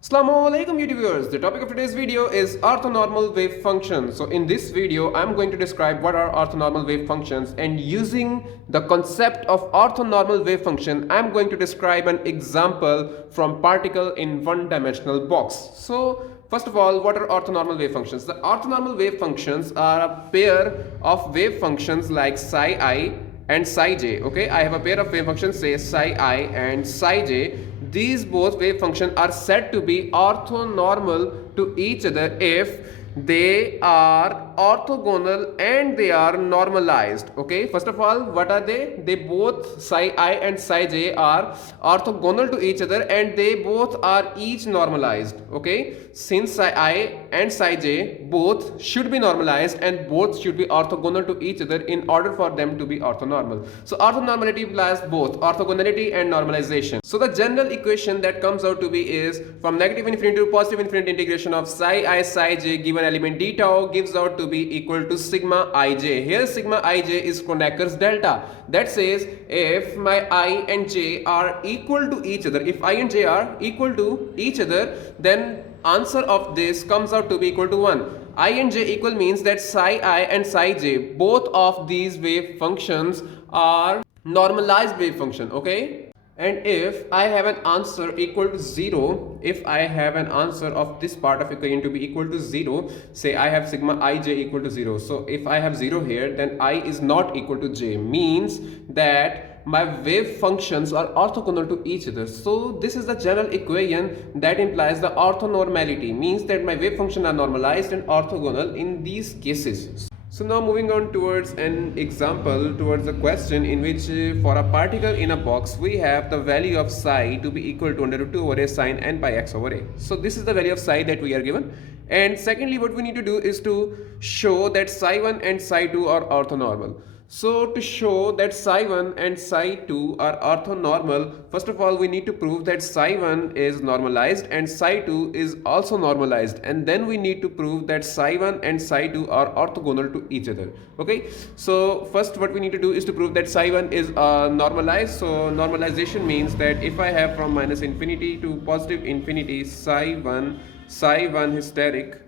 Assalamualaikum YouTube viewers. The topic of today's video is orthonormal wave functions. So in this video, I'm going to describe what are orthonormal wave functions, and using the concept of orthonormal wave function, I'm going to describe an example from particle in one-dimensional box. So first of all, what are orthonormal wave functions? The orthonormal wave functions are a pair of wave functions like psi I and psi j. Okay, I have a pair of wave functions, say psi I and psi j. These both wave functions are said to be orthonormal to each other if they are orthogonal and they are normalized. Okay, first of all, what are they both, psi I and psi j, are orthogonal to each other and they both are each normalized. Okay, since psi I and psi j both should be normalized and both should be orthogonal to each other in order for them to be orthonormal. So orthonormality implies both orthogonality and normalization. So the general equation that comes out to be is from negative infinity to positive infinity integration of psi I psi j given element d tau gives out to be equal to sigma ij. Here sigma ij is Kronecker's delta. That says if my I and j are equal to each other, if I and j are equal to each other, then answer of this comes out to be equal to 1. I and j equal means that psi I and psi j, both of these wave functions are normalized wave function. Okay, and if I have an answer equal to 0, if I have an answer of this part of equation to be equal to 0, say I have sigma ij equal to 0. So if I have 0 here, then I is not equal to j, means that my wave functions are orthogonal to each other. So this is the general equation that implies the orthonormality, means that my wave functions are normalized and orthogonal in these cases. So now moving on towards an example, towards a question in which for a particle in a box we have the value of psi to be equal to under root 2 over a sine n pi x over a. So this is the value of psi that we are given, and secondly what we need to do is to show that psi 1 and psi 2 are orthonormal. So to show that psi 1 and psi 2 are orthonormal, first of all we need to prove that psi 1 is normalized and psi 2 is also normalized, and then we need to prove that psi 1 and psi 2 are orthogonal to each other. Okay, so first what we need to do is to prove that psi 1 is normalized. So normalization means that if I have from minus infinity to positive infinity psi 1 hysteric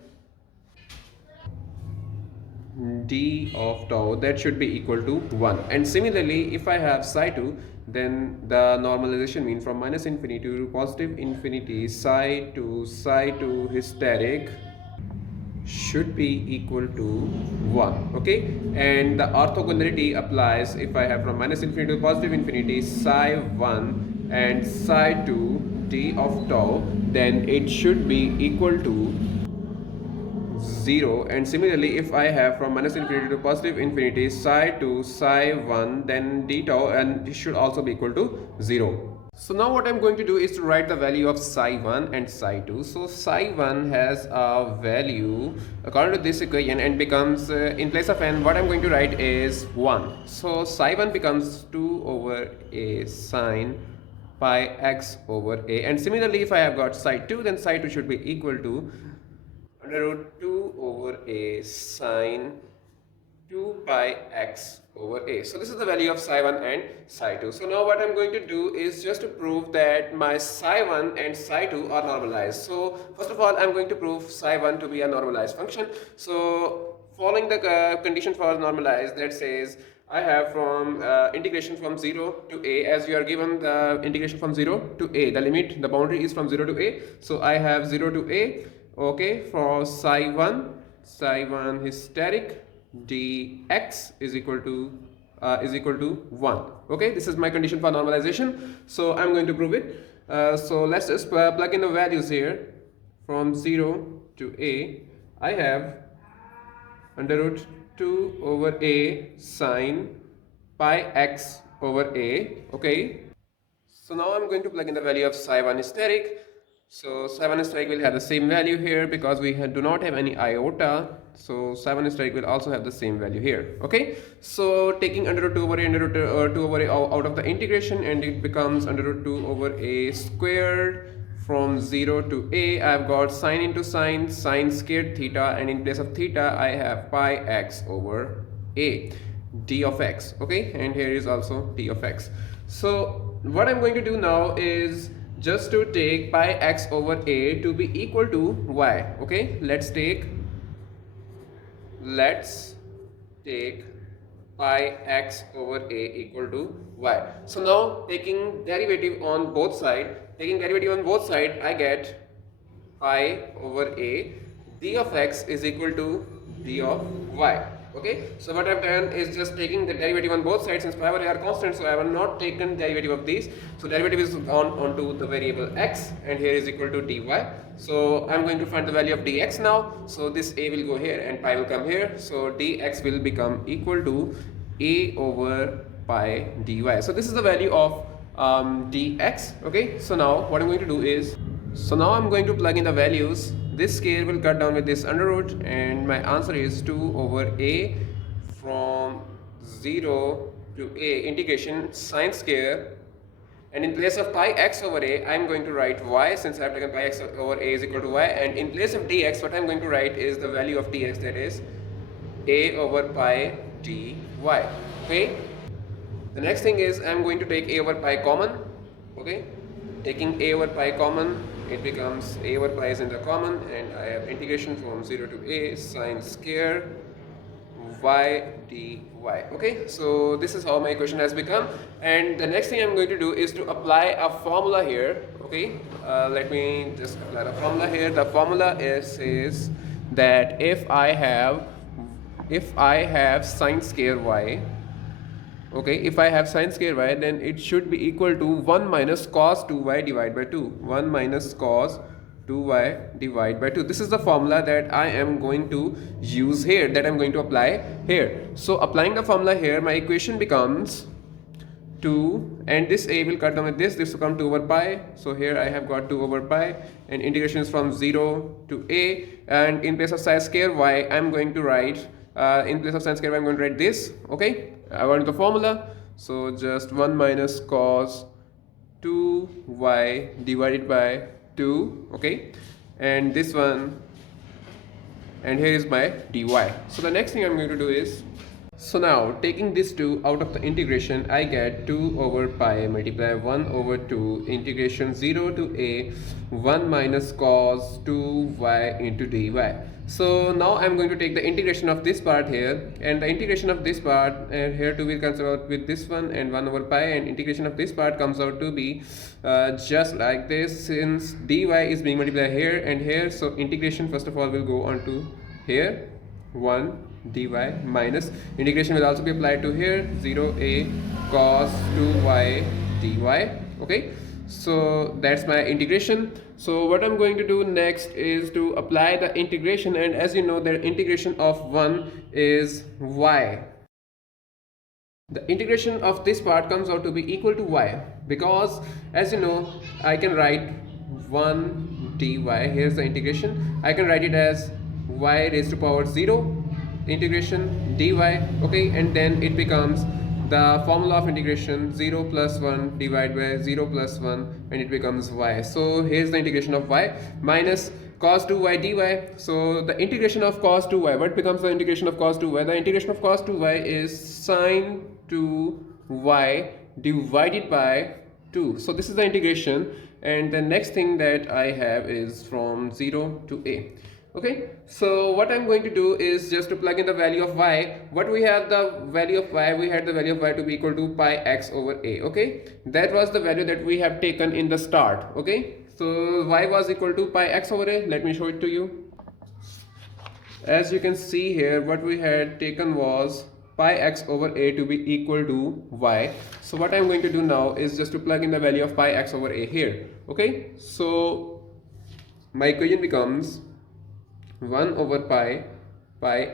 d of tau, that should be equal to 1. And similarly if I have psi 2, then the normalization means from minus infinity to positive infinity psi 2 hysteric should be equal to 1. Okay, and the orthogonality applies if I have from minus infinity to positive infinity psi 1 and psi 2 d of tau, then it should be equal to 0. And similarly if I have from minus infinity to positive infinity psi 2 psi 1, then d tau, and it should also be equal to 0. So now what I'm going to do is to write the value of psi 1 and psi 2. So psi 1 has a value according to this equation and becomes in place of n, what I'm going to write is 1. So psi 1 becomes 2 over a sine pi x over a, and similarly if I have got psi 2, then psi 2 should be equal to under root 2 over a sine 2 pi x over a. So this is the value of psi 1 and psi 2. So now what I'm going to do is just to prove that my psi 1 and psi 2 are normalized. So first of all I'm going to prove psi 1 to be a normalized function. So following the condition for normalized, that says I have from integration from 0 to a, as you are given the integration from 0 to a, the limit, the boundary is from 0 to a. So I have 0 to a. Okay, for psi 1 hysteric dx is equal to 1. Okay, this is my condition for normalization. So I'm going to prove it. So let's just plug in the values here. From 0 to a, I have under root 2 over a sine pi x over a. Okay, so now I'm going to plug in the value of psi 1 hysteric. So psi 1 hysteric will have the same value here because we do not have any iota. So psi 1 hysteric will also have the same value here. Okay, so taking under root 2 over a, under root 2 over a out of the integration, and it becomes under root 2 over a squared. From 0 to a, I've got sine into sine, sine squared theta, and in place of theta I have pi x over a, d of x. Okay, and here is also d of x. So what I'm going to do now is just to take pi x over a to be equal to y. Okay, let's take pi x over a equal to y. So now taking derivative on both side, I get pi over a d of x is equal to d of y. Okay, so what I've done is just taking the derivative on both sides. Since pi over a are constant, so I have not taken derivative of these, so derivative is onto the variable x, and here is equal to dy. So I'm going to find the value of dx now. So this a will go here and pi will come here, so dx will become equal to a over pi dy. So this is the value of dx. Okay, so now what I'm going to do is, I'm going to plug in the values. This square will cut down with this under root, and my answer is 2 over a from 0 to a integration sine square, and in place of pi x over a I am going to write y, since I have taken pi x over a is equal to y, and in place of dx what I am going to write is the value of dx, that is a over pi dy. Okay, the next thing is I am going to take a over pi common. Okay, taking a over pi common, it becomes a over pi is in the common, and I have integration from 0 to a sine square y dy. Okay, so this is how my equation has become, and the next thing I'm going to do is to apply a formula here. Okay, let me just apply the formula here. The formula says that if I have sine square y, okay, if I have sine square y, then it should be equal to 1 minus cos 2y divided by 2. 1 minus cos 2y divided by 2. This is the formula that I am going to use here, that I am going to apply here. So applying the formula here, my equation becomes 2, and this a will cut down with this will come 2 over pi. So here I have got 2 over pi, and integration is from 0 to a, and in place of sine square y I am going to write in place of sine square y I am going to write this. Okay, I want the formula, so just 1 minus cos 2y divided by 2. Okay, and this one, and here is my dy. So the next thing I'm going to do is, so now taking this 2 out of the integration, I get 2 over pi multiply 1 over 2 integration 0 to a 1 minus cos 2y into dy. So now I'm going to take the integration of this part here, and the integration of this part, and here 2 will cancel out with this one, and 1 over pi, and integration of this part comes out to be just like this, since dy is being multiplied here and here. So integration first of all will go on to here 1 dy minus integration will also be applied to here 0a cos 2y dy. Okay, so that's my integration. So what I'm going to do next is to apply the integration, and as you know, the integration of 1 is y. The integration of this part comes out to be equal to y, because as you know, I can write 1 dy, here's the integration, I can write it as y raised to power 0 integration dy. Okay, and then it becomes the formula of integration 0 plus 1 divided by 0 plus 1, and it becomes y. So here's the integration of y minus cos 2y dy. So the integration of cos 2y, what becomes the integration of cos 2y? The integration of cos 2y is sine 2y divided by 2. So this is the integration, and the next thing that I have is from 0 to a. Okay, so what I'm going to do is just to plug in the value of y. What we have the value of y, we had the value of y to be equal to pi x over a. Okay, that was the value that we have taken in the start. Okay, so y was equal to pi x over a. Let me show it to you. As you can see here, what we had taken was pi x over a to be equal to y. So what I'm going to do now is just to plug in the value of pi x over a here. Okay, so my equation becomes 1 over pi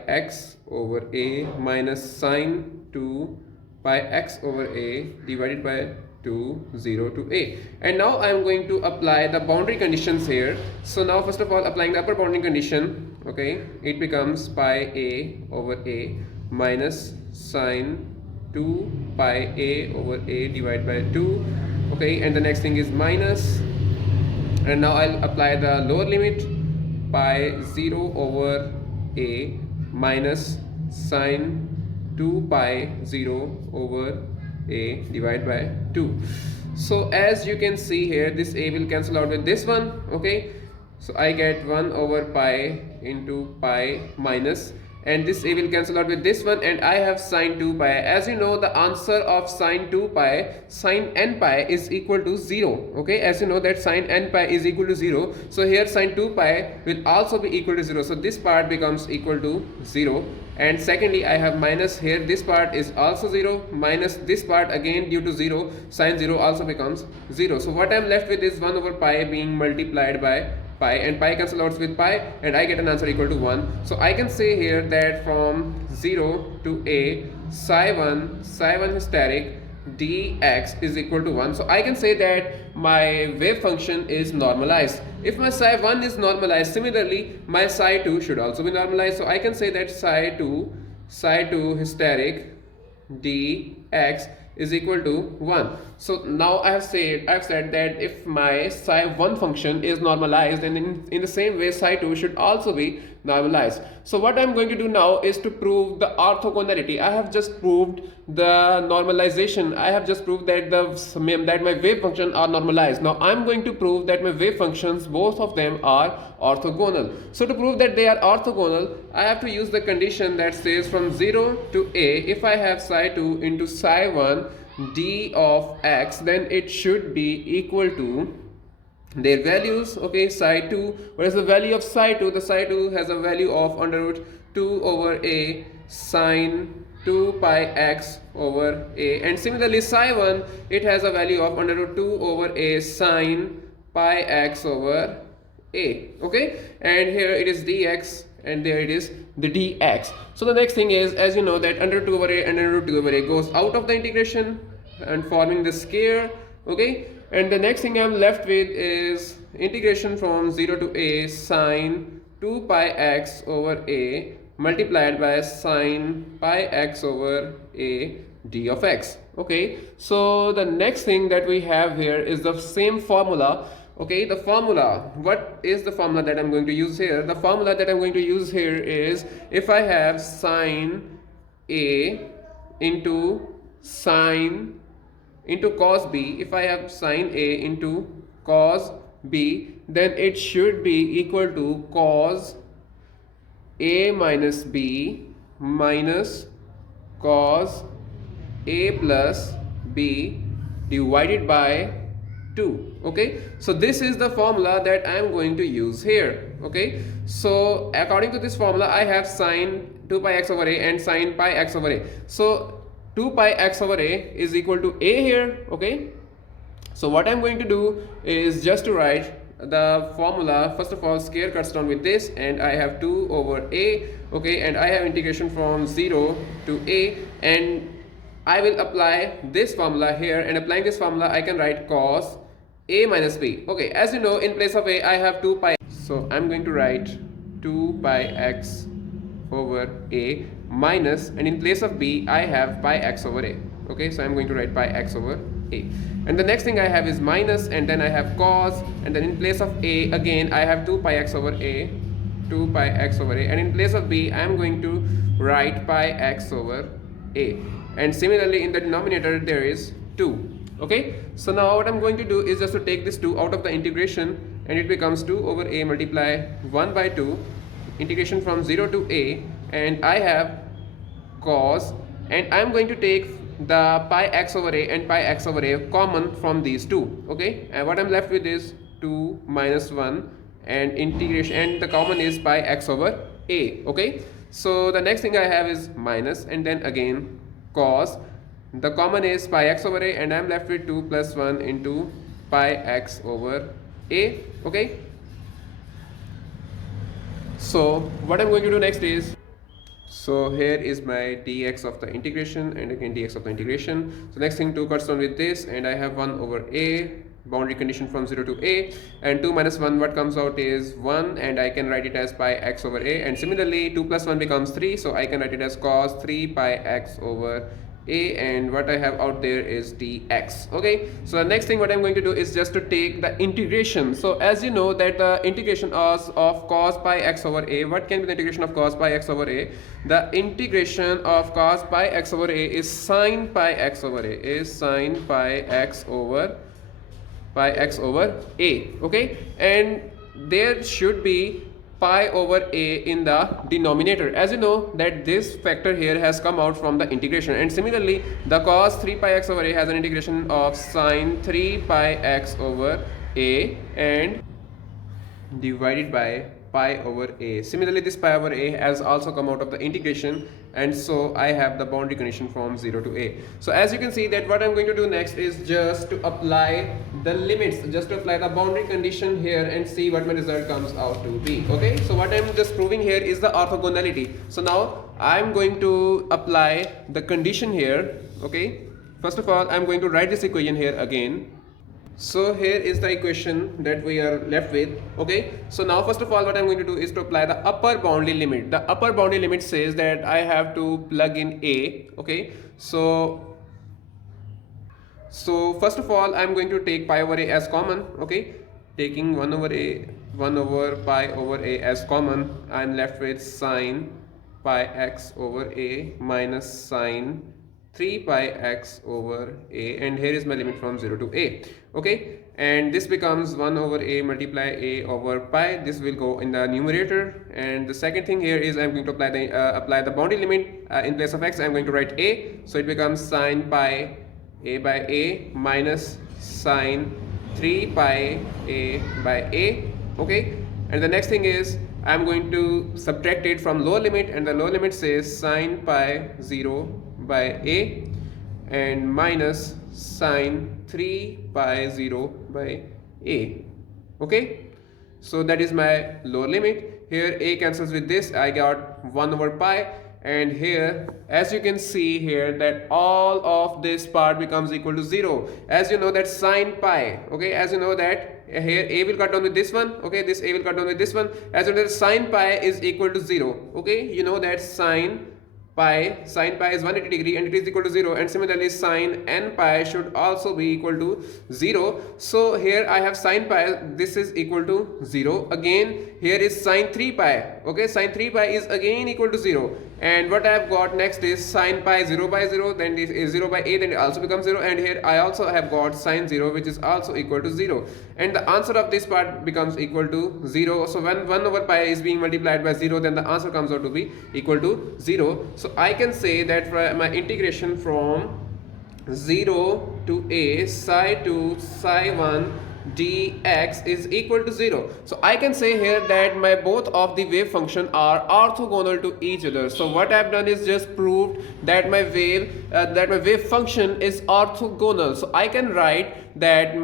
x over a minus sine 2 pi x over a divided by 2 0 to a. And now I am going to apply the boundary conditions here. So now first of all, applying the upper boundary condition, okay, it becomes pi a over a minus sine 2 pi a over a divided by 2. Okay, and the next thing is minus, and now I'll apply the lower limit, pi 0 over a minus sine 2 pi 0 over a divided by 2. So as you can see here, this a will cancel out with this one. Okay, so I get 1 over pi into pi minus, and this a will cancel out with this one, and I have sine 2 pi. As you know, the answer of sine 2 pi, sine n pi is equal to 0. Okay, as you know that sine n pi is equal to 0, so here sine 2 pi will also be equal to 0, so this part becomes equal to 0. And secondly, I have minus here, this part is also 0, minus this part again due to 0, sine 0 also becomes 0. So what I am left with is 1 over pi being multiplied by pi, and pi cancel out with pi, and I get an answer equal to 1. So I can say here that from 0 to a, psi 1 hysteric dx is equal to 1. So I can say that my wave function is normalized. If my psi 1 is normalized, similarly my psi 2 should also be normalized. So I can say that psi 2 hysteric dx is equal to 1. So now I've said that if my psi 1 function is normalized, then in the same way psi 2 should also be normalized. So what I'm going to do now is to prove the orthogonality. I have just proved the normalization. I have just proved that my wave function are normalized. Now I'm going to prove that my wave functions, both of them, are orthogonal. So to prove that they are orthogonal, I have to use the condition that says from 0 to a, if I have psi 2 into psi 1 d of x, then it should be equal to their values. Okay, psi 2, what is the value of psi 2? The psi 2 has a value of under root 2 over a sine 2 pi x over a, and similarly psi 1, it has a value of under root 2 over a sine pi x over a. Okay, and here it is dx, and there it is the dx. So the next thing is, as you know that under 2 over a and under root 2 over a goes out of the integration and forming the square. Okay, and the next thing I'm left with is integration from 0 to a sine 2 pi x over a multiplied by sine pi x over a d of x. Okay, so the next thing that we have here is the same formula. Okay, the formula, what is the formula that I'm going to use here? The formula that I'm going to use here is, if I have sine a into sine into cos b, if I have sine a into cos b, then it should be equal to cos a minus b minus cos a plus b divided by 2. Okay, so this is the formula that I am going to use here. Okay, so according to this formula, I have sine 2 pi x over a and sine pi x over a. So 2 pi x over a is equal to a here. Okay, so what I'm going to do is just to write the formula. First of all, square cuts down with this, and I have 2 over a. Okay, and I have integration from 0 to a, and I will apply this formula here, and applying this formula I can write cos a minus b. Okay, as you know, in place of a I have 2 pi, so I'm going to write 2 pi x over a minus, and in place of b I have pi x over a. Okay, so I'm going to write pi x over a, and the next thing I have is minus, and then I have cos, and then in place of a again I have 2 pi x over a, 2 pi x over a, and in place of b I am going to write pi x over a, and similarly in the denominator there is 2. Okay, so now what I'm going to do is just to take this 2 out of the integration, and it becomes 2 over a multiply 1 by 2 integration from 0 to a, and I have cos, and I'm going to take the pi x over a and pi x over a common from these two. Okay, and what I'm left with is 2 minus 1 and integration, and the common is pi x over a. Okay, so the next thing I have is minus, and then again cos, the common is pi x over a, and I'm left with 2 plus 1 into pi x over a. Okay, so what I'm going to do next is, so here is my dx of the integration, and again dx of the integration. So next thing, 2 cuts down with this, and I have 1 over a, boundary condition from 0 to a, and 2 minus 1, what comes out is 1, and I can write it as pi x over a, and similarly 2 plus 1 becomes 3, so I can write it as cos 3 pi x over a, and what I have out there is dx. Okay, so the next thing what I'm going to do is just to take the integration. So as you know that the integration of cos pi x over a, what can be the integration of cos pi x over a? The integration of cos pi x over a is sin pi x over a, is sin pi x over a. Okay, and there should be pi over a in the denominator. As you know that this factor here has come out from the integration, and similarly the cos 3 pi x over a has an integration of sin 3 pi x over a and divided by pi over a. Similarly this pi over a has also come out of the integration, and so I have the boundary condition from 0 to a. So as you can see that what I'm going to do next is just to apply the limits, just to apply the boundary condition here and see what my result comes out to be. Okay, so what I'm just proving here is the orthogonality. So now I'm going to apply the condition here. Okay, first of all I'm going to write this equation here again. So here is the equation that we are left with. Okay, so now first of all what I'm going to do is to apply the upper boundary limit. The upper boundary limit says that I have to plug in a. Okay, so first of all I'm going to take pi over a as common. Okay, taking 1 over pi over a as common, I'm left with sin pi x over a minus sin 3 pi x over a, and here is my limit from 0 to a. Okay, and this becomes 1 over a multiply a over pi. This will go in the numerator, and the second thing here is I'm going to apply the boundary limit. In place of x I'm going to write a, so it becomes sin pi a by a minus sin 3 pi a by a. Okay, and the next thing is I'm going to subtract it from lower limit, and the lower limit says sin pi 0 by a and minus sin 3 pi 0 by a. Okay, so that is my lower limit. Here a cancels with this, I got 1 over pi, and here as you can see here that all of this part becomes equal to 0. As you know that sin pi, okay, as you know that here a will cut down with this one. Okay, this a will cut down with this one. As you know that sin pi is equal to 0. Okay, you know that sin pi is 180 degree and it is equal to 0, and similarly sin n pi should also be equal to 0. So here I have sin pi, this is equal to 0. Again here is sin 3 pi. Okay, sin 3 pi is again equal to 0, and what I have got next is sin pi 0 by 0, then this is 0 by a, then it also becomes 0, and here I also have got sin 0 which is also equal to 0, and the answer of this part becomes equal to 0. So when 1 over pi is being multiplied by 0, then the answer comes out to be equal to 0. So I can say that my integration from 0 to a psi 2 psi 1 dx is equal to 0. So I can say here that my both of the wave function are orthogonal to each other. So what I have done is just proved that my wave function is orthogonal. So I can write that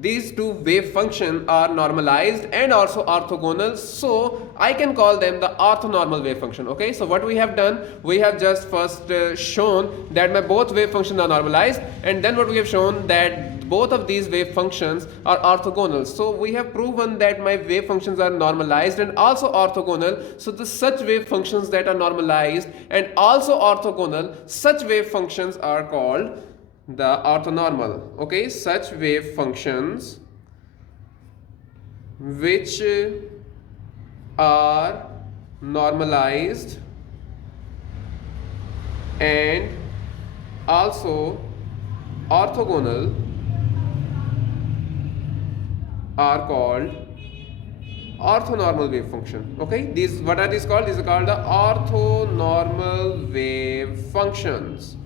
these two wave functions are normalized and also orthogonal, so I can call them the orthonormal wave function. Okay, so what we have done, we have just first shown that my both wave functions are normalized, and then what we have shown that both of these wave functions are orthogonal. So we have proven that my wave functions are normalized and also orthogonal. So the such wave functions that are normalized and also orthogonal, such wave functions are called the orthonormal. Okay, such wave functions which are normalized and also orthogonal are called orthonormal wave function. Okay, these, what are these called? These are called the orthonormal wave functions.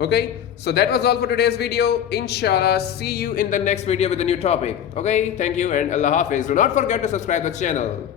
Okay, so that was all for today's video. Inshallah, see you in the next video with a new topic. Okay, thank you and Allah Hafiz. Do not forget to subscribe the channel.